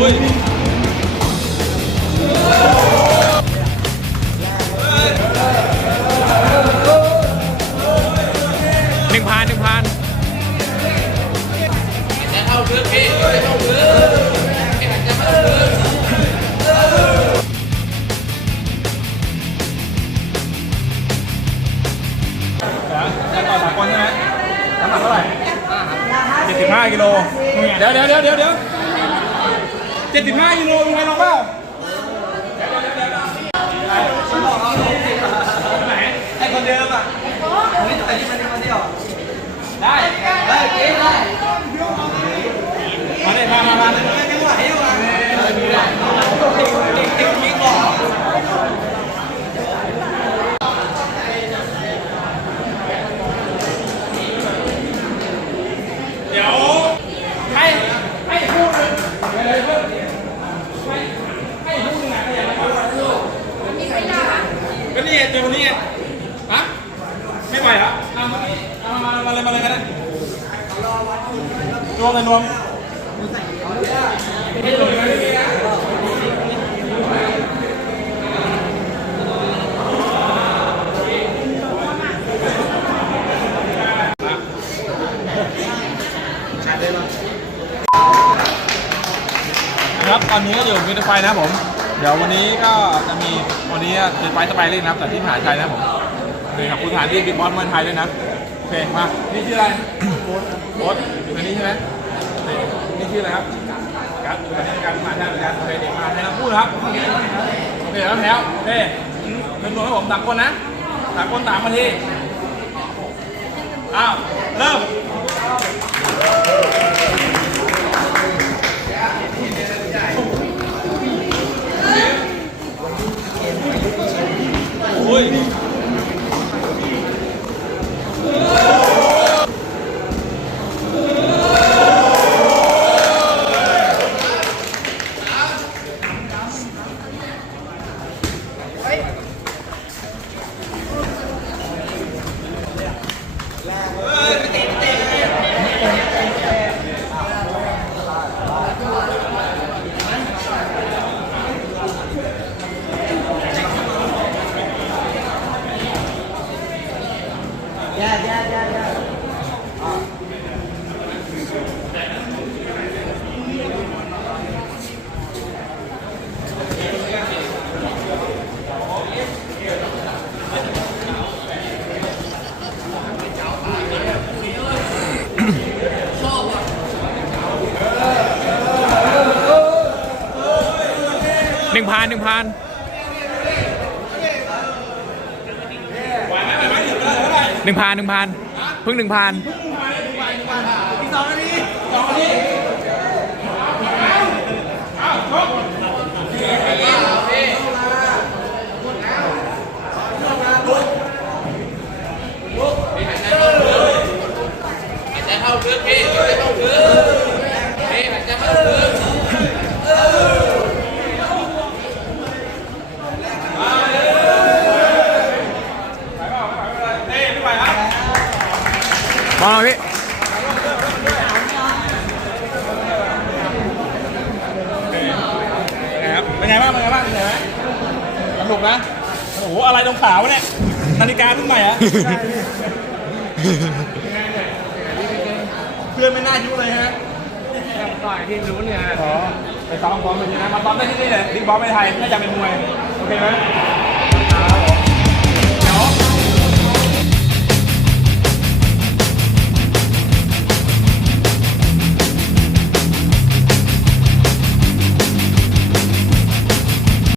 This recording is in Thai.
หนึ่งพันหนึ่งพันได้ต่อสามคนใช่ไหมน้ำหนักเท่าไหร่เจ็ดสิบห้ากิโล เดี๋ยวเดี๋ยวเดี๋ยวเดี๋ยว เดี๋ยวเจ็ดสิบห้ากิโลมีใครลองเปล่าไอ้คนเดิมอะนี่แต่ที่มันนี่มันนี่หรอได้ได้เจ๊ได้มาเลยมามามาไม่ไหวอยู่อะเก่งเก่งเก่งเก่งหรอ เดี๋ยวให้ให้พูดหนึ่งไปเลยเพื่อนให้ให้พูดหนึ่งอะขยันมาก่อนก็นี่ไงเจอคนนี้ไงฮะไม่ไหวเหรอเอามาเอามามาเลยมาเลยกันนะ รวมเลยรวมครับตอนนี้ก็อยู่มิเตอร์ไฟนะผม เดี๋ยววันนี้ก็จะมีวันนี้เป็นไฟสไปเล่นนะครับแต่ที่มหาชัยนะผมโอเคขอบคุณสถานที่บิ๊กบอสเมืองไทยด้วยนะ เคมานี่ชื่ออะไรโบ๊ทโบ๊ทอันนี้ใช่ไหมนี่ชื่ออะไรครับกัสอยู่อันนี้การมาชัยเหมือนการเคเด็กมาชัยทั้งคู่นะครับโอเคแล้วแถวโอเคเป็นตัวให้ผมสามคนนะสามคนสามนาทีอ้าวเริ่ม 감사합니다. นึ่งพันหนึ่งพันหนึ่งพันหนึ่งพันเพิ่งหนึ่งพันสองนาทีสองนาทีอ้าวชก ไปเปล่าไม่ไหวไม่เป็นไรเต้ไม่ไหวครับ มองหน่อยพี่นะครับเป็นไงบ้างเป็นไงบ้างเป็นไงไหมสนุกนะ โอ้โห อะไรตรงขาวะเนี่ย นาฬิการุ่นใหม่อะเพื่อนไม่น่ายุเลยฮะต่อยที่รู้เนี่ยอ๋อไปซ้อมพร้อมไปที่นะมาซ้อมได้ที่นี่เลยบิ๊กบอสไปไทยน่าจะเป็นมวย โอเคไหม